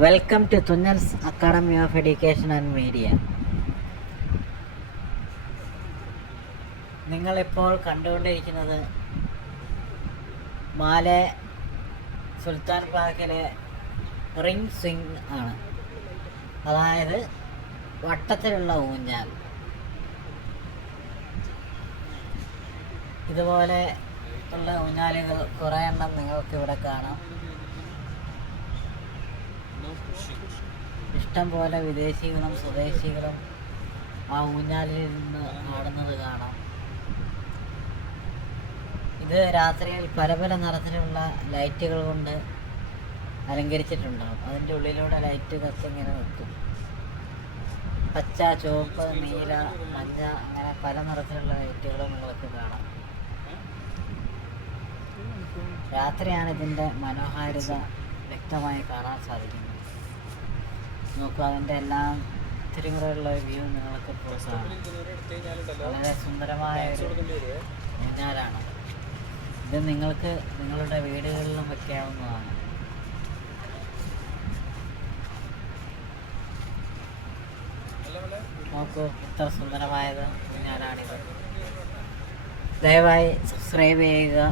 Welcome to Thunnals academy of education and media. നിങ്ങളിപ്പോൾ കണ്ടുകൊണ്ടിരിക്കുന്നത് മാലെ സുൽത്താൻ പാർക്കിലെ റിംഗ് സ്വിംഗ് ആണ്. അതായത് വട്ടത്തിലുള്ള ഊഞ്ഞാൽ. ഇതുപോലെ ഉള്ള ഊഞ്ഞാലുകൾ കുറേ എണ്ണം നിങ്ങൾക്കിവിടെ കാണാം. ഇഷ്ടം പോലെ വിദേശികളും സ്വദേശികളും ആ ഊഞ്ഞാലിൽ നിന്ന് ആടുന്നത് കാണാം. ഇത് രാത്രിയിൽ പല പല നിറത്തിലുള്ള ലൈറ്റുകൾ കൊണ്ട് അലങ്കരിച്ചിട്ടുണ്ടാകും. അതിൻ്റെ ഉള്ളിലൂടെ ലൈറ്റ് കത്തിങ്ങനെ നിൽക്കും. പച്ച, ചുവപ്പ്, നീല, മഞ്ഞ അങ്ങനെ പല നിറത്തിലുള്ള ലൈറ്റുകളും നിങ്ങൾക്ക് കാണാം. രാത്രിയാണ് ഇതിൻ്റെ മനോഹാരിത വ്യക്തമായി കാണാൻ സാധിക്കുന്നത്. നോക്കൂ, അതിൻ്റെ എല്ലാം തിരുമുറയുള്ള വ്യൂ നിങ്ങൾക്ക് ഇപ്പോൾ കാണാം. വളരെ സുന്ദരമായ ഒരു ഊഞ്ഞാലാണ്. ഇത് നിങ്ങൾക്ക് നിങ്ങളുടെ വീടുകളിലും വയ്ക്കാവുന്നതാണ്. നോക്കൂ, ഇത്ര സുന്ദരമായത് ഊഞ്ഞാലാണിത്. ദയവായി സബ്സ്ക്രൈബ് ചെയ്യുക.